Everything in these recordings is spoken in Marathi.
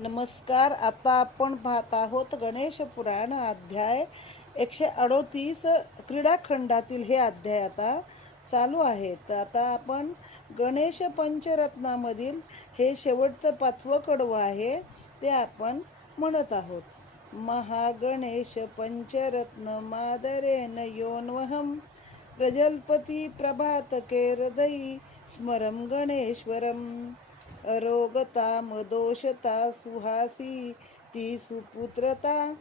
नमस्कार. आता आपण पाहत आहोत गणेश पुराण अध्याय 138. क्रीडाखंडातील हे अध्याय आता चालू आहेत. आता आपण गणेश पंचरत्नामधील हे शेवटचं 5वं कडवं आहे ते आपण म्हणत आहोत. महागणेश पंचरत्न मादरेण योन्वहम प्रजल्पती प्रभातके हृदयी स्मरं गणेश्वरम अरोगता सुहासी ती सुपुत्रता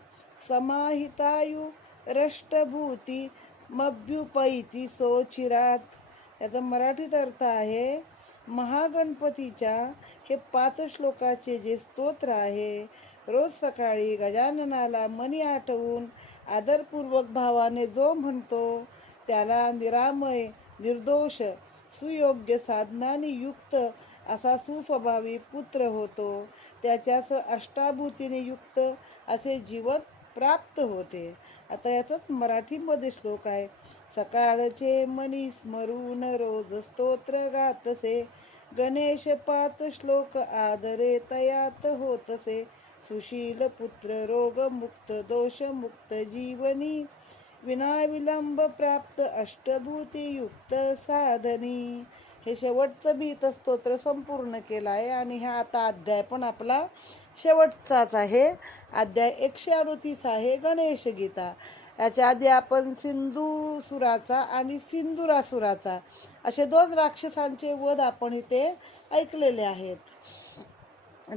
समाहितायु रष्टभूती मभ्युपैती सोचिरात. याचा मराठीत अर्थ आहे, महागणपतीच्या हे 5 श्लोकाचे जे स्तोत्र आहे, रोज सकाळी गजाननाला मनी आठवून आदरपूर्वक भावाने जो म्हणतो त्याला निरामय, निर्दोष, सुयोग्य साधनांनी युक्त असा सुस्वभावी पुत्र होतो. त्याच्यास अष्टाभूतीने युक्त असे जीवन प्राप्त होते. आता याचाच मराठीमध्ये श्लोक आहे. सकाळचे मनी स्मरून रोज स्तोत्र गातसे, गणेश 5 श्लोक आदरे तयात होतसे. सुशील पुत्र रोगमुक्त दोषमुक्त जीवनी, विनाविलंब प्राप्त अष्टभूती युक्त साधनी. हे शेवटचं भीत स्तोत्र संपूर्ण केलं आहे आणि हा आता अध्याय पण आपला शेवटचाच आहे. अध्याय 138 आहे गणेश गीता. याच्या आधी आपण सिंधुसुराचा आणि सिंदुरासुराचा असे 2 राक्षसांचे वध आपण इथे ऐकलेले आहेत.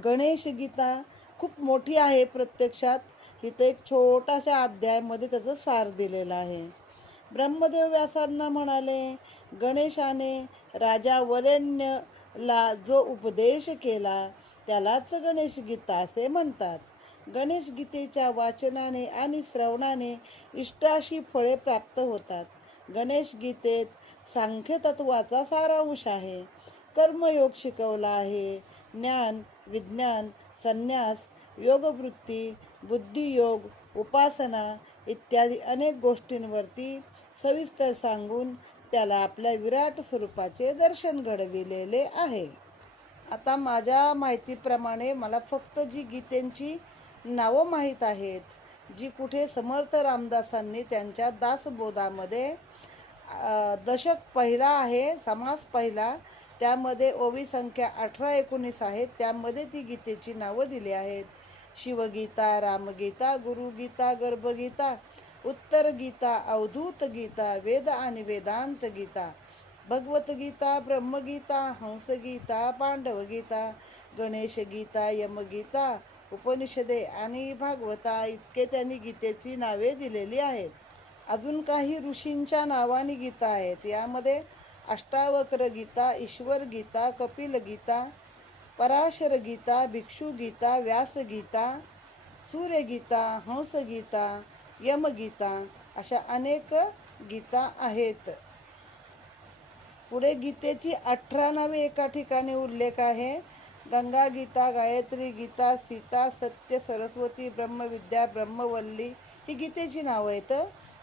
गणेश गीता खूप मोठी आहे. प्रत्यक्षात इथे एक छोटाशा अध्यायामध्ये त्याचं सार दिलेलं आहे. ब्रह्मदेव व्यासांना म्हणाले, गणेशाने राजा वरेण्यला जो उपदेश केला त्यालाच गणेश गीता असे म्हणतात. गणेश गीतेच्या वाचनाने आणि श्रवणाने इष्टाशी फळे प्राप्त होतात. गणेश गीतेत सांख्य तत्वाचा सारांश आहे. कर्मयोग शिकवला आहे. ज्ञान, विज्ञान, संन्यास, योगवृत्ती, बुद्धियोग, उपासना इत्यादी अनेक गोष्टींवरती सविस्तर सांगून त्याला आपल्या विराट स्वरूपाचे दर्शन घडविलेले आहे. आता माझ्या माहितीप्रमाणे मला फक्त जी गीतेंची नावं माहीत आहेत, जी कुठे समर्थ रामदासांनी त्यांच्या दासबोधामध्ये दशक पहिला आहे, समास पहिला, त्यामध्ये ओवी संख्या 18-19 आहेत. त्यामध्ये ती गीतेची नावं दिली आहेत. शिवगीता, रामगीता, गुरुगीता, गर्भगीता, उत्तर गीता, अवधूत गीता, वेद आणि वेदांत गीता, भगवतगीता, ब्रह्मगीता, हंसगीता, पांडवगीता, गणेश गीता, यमगीता, उपनिषदे आणि भागवता इतके त्यांनी गीतेची नावे दिलेली आहेत. अजून काही ऋषींच्या नावाने गीता आहेत. यामध्ये अष्टावक्र गीता, ईश्वर गीता, कपिल गीता, पराशर गीता, भिक्षु गीता, व्यास गीता, सूर्यगीता, हंसगीता, यमगीता अशा अनेक गीता आहेत. पुढे गीतेची 18 नावे एका ठिकाणी उल्लेख आहे. गंगा गीता, गायत्री गीता, सीता, सत्य, सरस्वती, ब्रह्मविद्या, ब्रह्मवल्ली ही गीतेची नावं आहेत.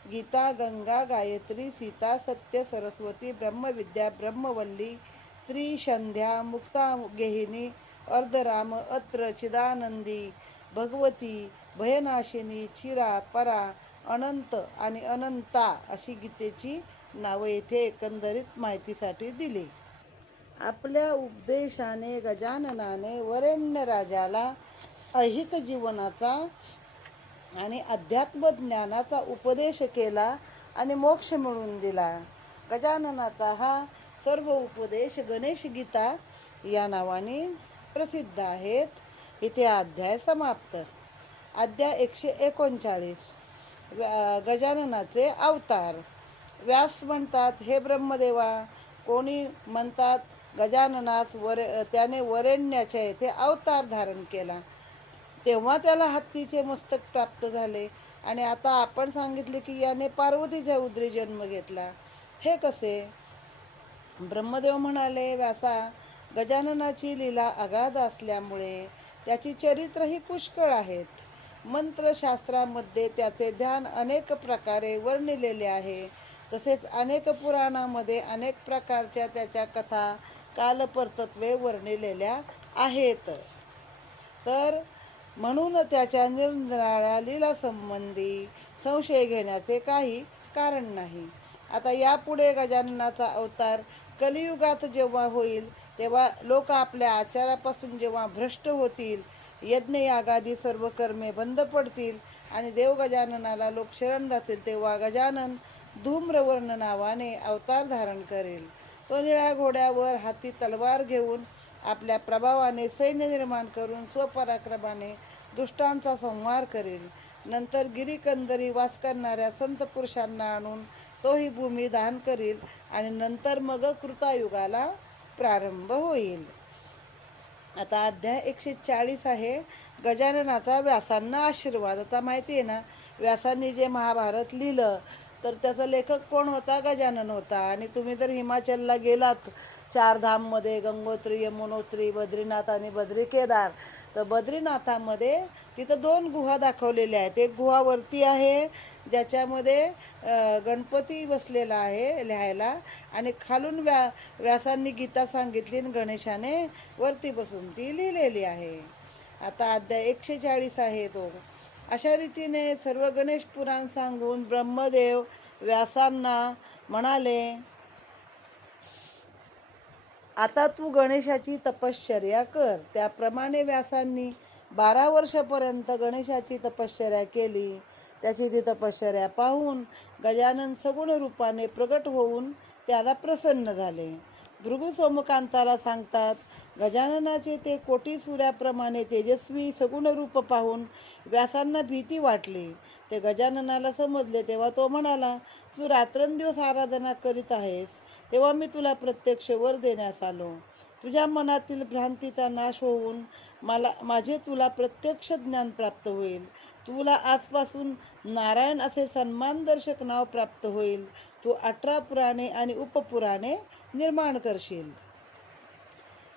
गीता, गंगा, गायत्री, सीता, सत्य, सरस्वती, ब्रह्मविद्या, ब्रह्मवल्ली, त्रिसंध्या, मुक्तागेहिनी, अर्धराम, अत्र, चिदानंदी, भगवती, भयनाशिनी, चिरा, परा, अनंत आणि अनंता अशी गीतेची नावं येथे एकंदरीत माहितीसाठी दिली. आपल्या उपदेशाने गजाननाने वरेण्य राजाला ऐहिक जीवनाचा आणि अध्यात्म ज्ञानाचा उपदेश केला आणि मोक्ष मिळवून दिला. गजाननाचा हा सर्व उपदेश गणेश गीता या नावाने प्रसिद्ध आहेत. इथे अध्याय समाप्त. अध्याय 139 गजाननाचे अवतार. व्यास म्हणतात, हे ब्रह्मदेवा, कोणी म्हणतात गजाननास त्याने वरेण्याच्या येथे अवतार धारण केला, तेव्हा त्याला हत्तीचे मस्तक प्राप्त झाले. आणि आता आपण सांगितले की याने पार्वतीच्या उदरी जन्म घेतला. हे कसे? ब्रह्मदेव म्हणाले, व्यासा, गजाननाची लीला अगाध असल्यामुळे त्याची चरित्रही पुष्कळ आहेत. मंत्रशास्त्रामध्ये त्याचे ध्यान अनेक प्रकारे वर्णिलेले आहे. तसेच अनेक पुराणामध्ये अनेक प्रकारच्या त्याच्या कथा, कालपर्तत्वे वर्णिलेल्या आहेत. तर म्हणून त्याच्या निरनिराळ्या लीला संबंधी संशय घेण्याचे काही कारण नाही. आता यापुढे गजाननाचा अवतार कलियुगात जेव्हा होईल तेव्हा लोक आपल्या आचारापासून जेव्हा भ्रष्ट होतील, यज्ञयागादी सर्व कर्मे बंद पडतील आणि देव गजाननाला लोक शरण जातील, तेव्हा गजानन धूम्रवर्ण नावाने अवतार धारण करेल. तो निळ्या घोड्यावर हाती तलवार घेऊन आपल्या प्रभावाने सैन्य निर्माण करून स्वपराक्रमाने दुष्टांचा संहार करेल. नंतर गिरीकंदरी वास करणाऱ्या संत पुरुषांना आणून तो ही भूमी दान करील आणि नंतर मग कृतायुगाला प्रारंभ होईल. आता अध्याय 140 आहे, गजाननाचा व्यासांना आशीर्वाद. आता माहिती आहे ना, व्यासांनी जे महाभारत लिहिलं तर त्याचा लेखक कोण होता? गजानन होता. आणि तुम्ही जर हिमाचलला गेलात, चारधाममध्ये गंगोत्री, यमुनोत्री, बद्रीनाथ आणि बद्री केदार, तर बद्रीनाथामध्ये तिथं 2 गुहा दाखवलेल्या आहेत. एक गुहा वरती आहे ज्याच्यामध्ये गणपती बसलेला आहे लिहायला, आणि खालून व्यासांनी गीता सांगितली आणि गणेशाने वरती बसून ती लिहिलेली आहे. आता अध्याय 140 आहे तो. अशा रीतीने सर्व गणेश पुराण सांगून ब्रह्मदेव व्यासांना म्हणाले, आता तू गणेशाची तपश्चर्या कर. त्याप्रमाणे व्यासांनी 12 वर्षापर्यंत गणेशाची तपश्चर्या केली. त्याची ती तपश्चर्या पाहून गजानन सगुण रूपाने प्रगट होऊन त्याला प्रसन्न झाले. भृगु सोमकांताला सांगतात, गजाननाचे ते कोटी सूर्याप्रमाणे तेजस्वी सगुण रूप पाहून व्यासांना भीती वाटली. ते गजाननाला समजले. तेव्हा तो म्हणाला, तू रात्रंदिवस आराधना करीत आहेस, तेव्हा मी तुला प्रत्यक्ष वर देण्यास आलो. तुझ्या मनातील भ्रांतीचा नाश होऊन माझे तुला प्रत्यक्ष ज्ञान प्राप्त होईल. तुला आजपासून नारायण असे सन्मानदर्शक नाव प्राप्त होईल. तू 18 पुराणे आणि उपपुराणे निर्माण करशील.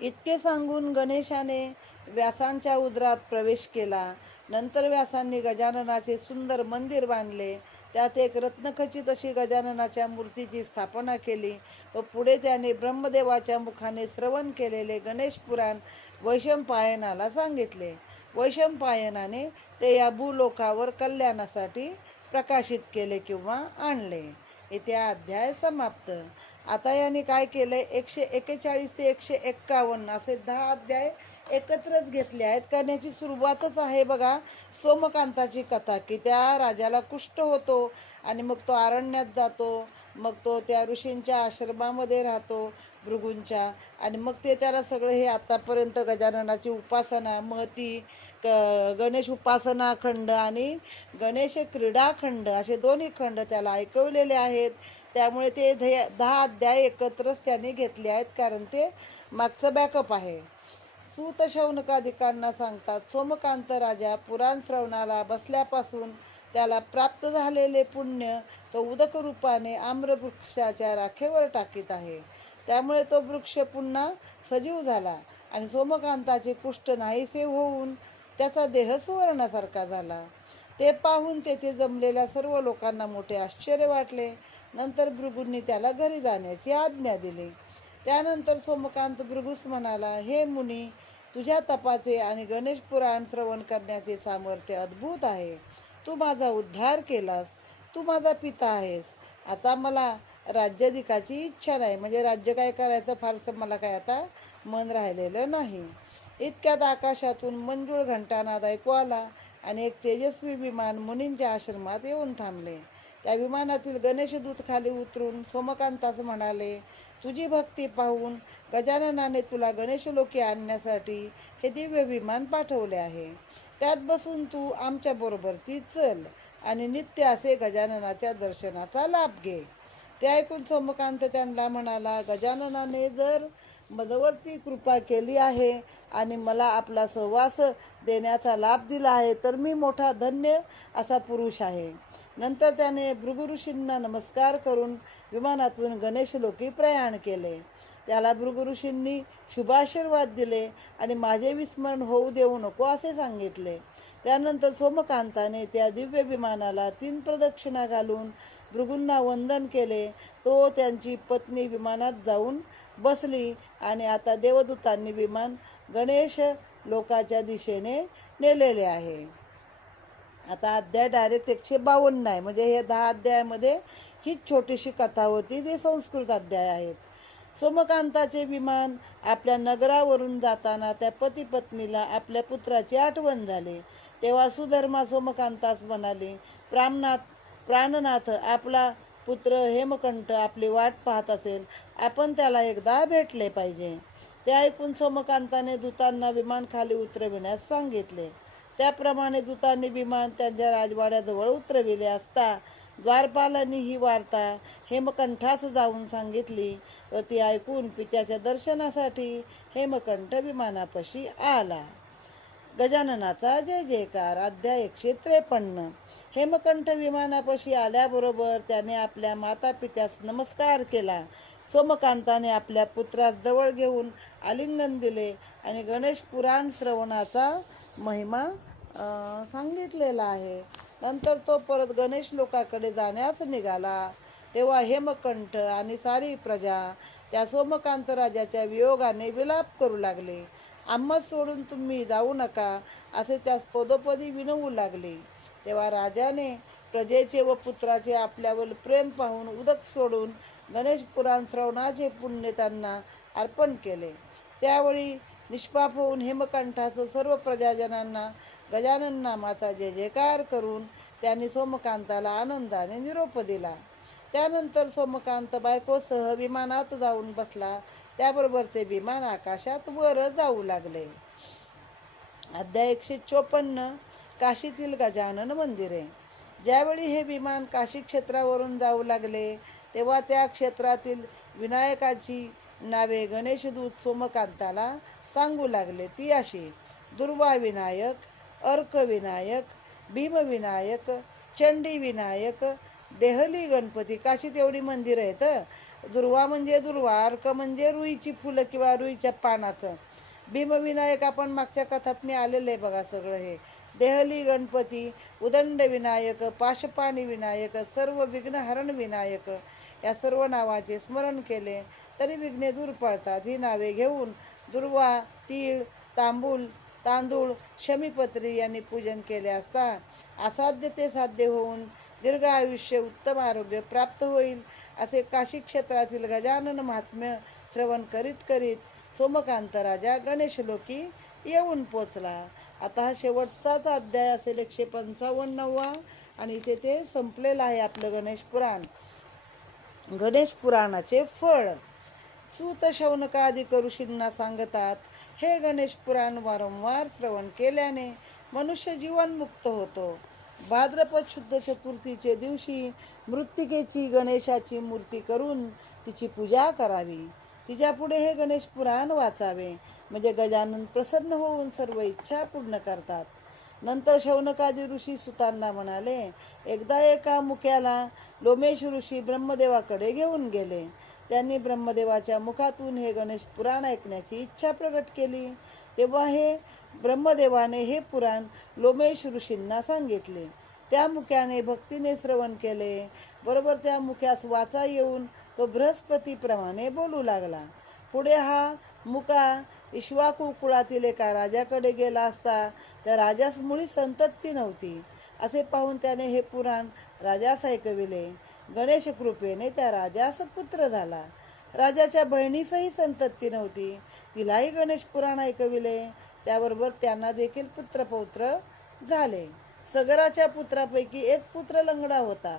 इतके सांगून गणेशाने व्यासांच्या उदरात प्रवेश केला. नंतर व्यासांनी गजाननाचे सुंदर मंदिर बांधले. त्यात एक रत्नखचित अशी गजाननाच्या मूर्तीची स्थापना केली व पुढे त्याने ब्रह्मदेवाच्या मुखाने श्रवण केलेले गणेश पुराण वैशंपायनाला सांगितले. वैशंपायनाने ते या भूलोकावर कल्याणासाठी प्रकाशित केले किंवा आणले. इथे अध्याय समाप्त. आता याने काय केलंय, 141 ते 151 असे 10 अध्याय एकत्रच घेतले आहेत. कारण याची सुरुवातच आहे बघा सोमकांताची कथा, की त्या राजाला कुष्ठ होतो आणि मग तो अरण्यात जातो. मग तो त्या ऋषींच्या आश्रमामध्ये राहतो भृगूंच्या, आणि मग ते त्याला सगळं हे आतापर्यंत गजाननाची उपासना महती, गणेश उपासना खंड आणि गणेश क्रीडा खंड असे 2 खंड त्याला ऐकवलेले आहेत. त्यामुळे ते 10 अध्याय एकत्रच त्याने घेतले आहेत, कारण ते मागचं बॅकअप आहे. सूत शौनकादिकांना सांगतात, सोमकांत राजा पुराण श्रवणाला बसल्यापासून त्याला प्राप्त झालेले पुण्य तो उदक रूपाने आम्रवृक्षाच्या राखेवर टाकीत आहे. त्यामुळे तो वृक्ष पुन्हा सजीव झाला आणि सोमकांताचे कुष्ठ नाहीसे होऊन त्याचा देह सुवर्णासारखा झाला. ते पाहून तेथे जमलेल्या सर्व लोकांना मोठे आश्चर्य वाटले. नंतर भृगूंनी त्याला घरी जाण्याची आज्ञा दिली. त्यानंतर सोमकांत भृगूस म्हणाला, हे मुनी, तुझ्या तपाचे आणि गणेश पुराण श्रवण करण्याचे सामर्थ्य अद्भुत आहे. तू माझा उद्धार केलास. तू माझा पिता आहेस. आता मला राज्याधिकाची इच्छा नाही, म्हणजे राज्य काय करायचं फारसं मला काय आता मन राहिलेलं नाही. इतक्यात आकाशातून मंजूळ घंटानाद ऐकू आला आणि एक तेजस्वी विमान मुनींच्या आश्रमात येऊन थांबले. त्या विमानातील गणेशदूत खाली उतरून सोमकांतास म्हणाले, तुझी भक्ती पाहून गजाननाने तुला गणेशलोकी आणण्यासाठी हे दिव्य विमान पाठवले आहे. त्यात बसून तू आमच्या बरोबरती चल आणि नित्य असे गजाननाच्या दर्शनाचा लाभ घे. ते ऐकून सोमकांत त्यांना म्हणाला, गजाननाने जर माझ्यावरती कृपा केली आहे आणि मला आपला सहवास देण्याचा लाभ दिला आहे तर मी मोठा धन्य असा पुरुष आहे. नंतर त्याने भृगु ऋषींना नमस्कार करून विमानातून गणेशलोकी प्रयाण केले. त्याला भृगु ऋषींनी शुभाशीर्वाद दिले आणि माझे विस्मरण होऊ देऊ नको असे सांगितले. त्यानंतर सोमकांताने त्या दिव्य विमानाला 3 प्रदक्षिणा घालून भृगूंना वंदन केले. तो त्यांची पत्नी विमानात जाऊन बसली आणि आता देवदूतांनी विमान गणेश लोकाच्या दिशेने नेलेले आहे. आता अध्याय डायरेक्ट 152 आहे, म्हणजे हे 10 अध्यायामध्ये ही छोटीशी कथा होती, जी संस्कृत अध्याय आहेत. सोमकांताचे विमान आपल्या नगरावरून जाताना त्या पती पत्नीला आपल्या पुत्राची आठवण झाली. तेव्हा सुधर्मा सोमकांतास म्हणाली, प्राणनाथ, आपला पुत्र हेमकंठ आपली वाट पाहत असेल, आपण त्याला एकदा भेटले पाहिजे. ते ऐकून सोमकांताने दूतांना विमान खाली उतरविण्यास सांगितले. त्याप्रमाणे दूतांनी विमान त्यांच्या राजवाड्याजवळ उतरविले असता द्वारपालांनी ही वार्ता हेमकंठास जाऊन सांगितली व ती ऐकून पित्याच्या दर्शनासाठी हेमकंठ विमानापाशी आला. गजाननाचा जय जयकार. अध्याय 153. हेमकंठ विमानापाशी आल्याबरोबर त्याने आपल्या माता पित्यास नमस्कार केला. सोमकांताने आपल्या पुत्रास जवळ घेऊन आलिंगन दिले आणि गणेश पुराण श्रवणाचा महिमा सांगितलेला आहे. नंतर तो परत गणेश लोकाकडे जाण्यास निघाला. तेव्हा हेमकंठ आणि सारी प्रजा त्या सोमकांत राजाच्या वियोगाने विलाप करू लागले. आम्हा सोडून तुम्ही जाऊ नका, असे त्यास पदोपदी विनवू लागले. तेव्हा राजाने प्रजेचे व पुत्राचे आपल्यावर प्रेम पाहून उदक सोडून गणेश पुराण श्रवणाचे पुण्य त्यांना अर्पण केले. त्यावेळी निष्पाप होऊन हेमकंठासह सर्व प्रजाजनांना गजानन नामाचा जय जयकार करून त्यांनी सोमकांताला आनंदाने निरोप दिला. त्यानंतर सोमकांत बायकोसह विमानात जाऊन बसला. त्याबरोबर ते विमान आकाशात वर जाऊ लागले. अध्याय 154. काशीतील गजानन मंदिरे. ज्यावेळी हे विमान काशी क्षेत्रावरून जाऊ लागले तेव्हा त्या क्षेत्रातील विनायकाची नावे गणेशदूत सोमकांताला सांगू लागले. ती अशी: दुर्वा विनायक, अर्क विनायक, भीमविनायक, चंडी विनायक, देहली गणपती. काशीत एवढी मंदिर आहेत. दुर्वा म्हणजे दुर्वा, अर्क म्हणजे रुईची फुलं किंवा रुईच्या पानाचं. भीमविनायक आपण मागच्या कथातनी आलेलं आहे बघा सगळं हे. देहली गणपती, उदंड विनायक, पाशपाणी विनायक, सर्व विघ्नहरण विनायक, या सर्व नावाचे स्मरण केले तरी विघ्ने दूर पडतात. ही नावे घेऊन दुर्वा, तीळ, तांदूळ, शमीपत्री यांनी पूजन केले असता असाध्य ते साध्य होऊन दीर्घ आयुष्य, उत्तम आरोग्य प्राप्त होईल, असे काशी क्षेत्रातील गजानन महात्म्य श्रवण करीत करीत सोमकांत राजा गणेशलोकी येऊन पोचला. आता हा शेवटचाच अध्याय असेल 155वा, आणि इथे ते संपलेलं आहे आपलं गणेश पुराण. गणेश पुराणाचे फळ. सूत शौनकादिक ऋषींना सांगतात, हे गणेश पुराण वारंवार श्रवण केल्याने मनुष्य जीवनमुक्त होतो. भाद्रपद शुद्ध चतुर्थीचे दिवशी मृत्तिकेची गणेशाची मूर्ती करून तिची पूजा करावी. तिच्यापुढे हे गणेश पुराण वाचावे, म्हणजे गजानन प्रसन्न होऊन सर्व इच्छा पूर्ण करतात. नंतर शौनकादी ऋषी सुतांना म्हणाले, एकदा एका मुक्याला लोमेश ऋषी ब्रह्मदेवाकडे घेऊन गेले. त्यांनी ब्रह्मदेवाच्या मुखातून हे गणेश पुराण ऐकण्याची इच्छा प्रकट केली. तेव्हा हे ब्रह्मदेवाने हे पुराण लोमेश ऋषींना सांगितले. त्या मुक्याने भक्तीने श्रवण केले. बरोबर त्या मुक्यास वाचा येऊन तो बृहस्पतीप्रमाणे बोलू लागला. पुढे हा मुका इक्ष्वाकू कुळातील एका राजाकडे गेला असता त्या राजास मुळी संतती नव्हती. असे पाहून त्याने हे पुराण राजास ऐकविले. गणेश कृपेने त्या राजास पुत्र झाला. राजाच्या बहिणीसही संतती नव्हती, तिलाही गणेश पुराण ऐकविले. त्याबरोबर त्यांना देखील पुत्रपौत्र झाले. सगराच्या पुत्रापैकी एक पुत्र लंगडा होता.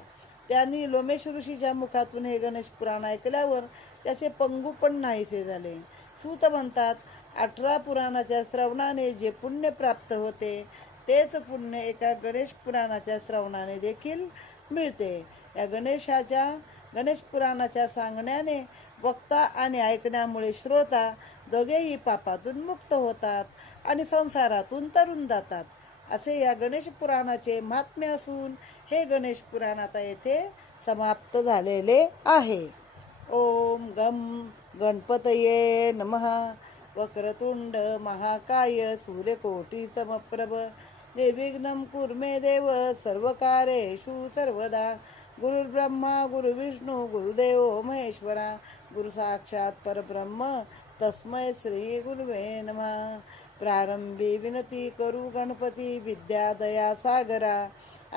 त्यांनी लोमेश ऋषीच्या मुखातून हे गणेश पुराण ऐकल्यावर त्याचे पंगू पण नाहीसे झाले. सूत म्हणतात, 18 पुराणाच्या श्रवणाने जे पुण्य प्राप्त होते तेच पुण्य एका गणेश पुराणाच्या श्रवणाने देखील मिळते. या गणेश पुराणाच्या सांगण्याने वक्ता आणि ऐकण्यामुळे श्रोता दोघेही पापातून मुक्त होतात आणि संसारातून तरून जातात, असे या गणेश पुराणाचे महात्म्य असून हे गणेश पुराण आता येथे समाप्त झालेले आहे. ओम गम गणपतये नमः. वक्रतुंड महाकाय सूर्यकोटी समप्रभ निर्विघ्नं कुरु मे देव सर्वकार्येषु सर्वदा. गुरुर्ब्रह्मा गुरुविष्णू गुरुदेवो महेश्वरा. गुरु साक्षात परब्रह्म तस्मै श्री गुरुवे नमः. प्रारंभी विनती करू गणपती विद्या दया सागरा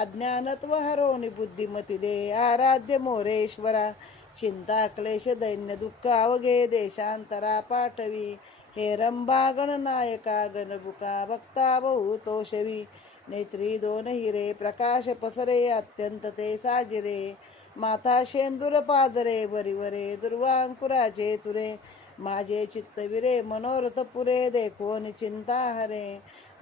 अज्ञानत्व हरवणी बुद्धिमती दे आराध्य मोरेश्वरा चिंता क्लेश दैन्य दुःख अवघे देशांतरा पाठवी हे रंभा गणनायका गणबुका भक्ता बहु तोषवी नेत्री दोन हिरे प्रकाश पसरे अत्यंत ते साजिरे माथा शेंदूर पाजरे वरिवरे दुर्वांकुराचे तुरे माझे चित्तविरे मनोरथ पुरे देखोन चिंता हरे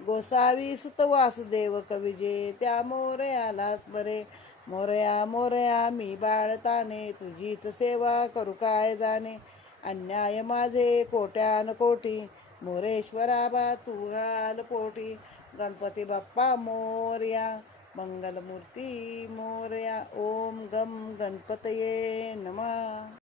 गोसावी सुत वासुदेव कविजे त्या मोरयाला स्मरे मोरया मोरया मी बाळताने तुझीच सेवा करू काय जाणे अन्याय माझे कोट्यान कोटी मोरेश्वरा बा तू घाल पोटी गणपती बाप्पा मोरया मंगलमूर्ती मोरया ओम गम गणपतये नमः.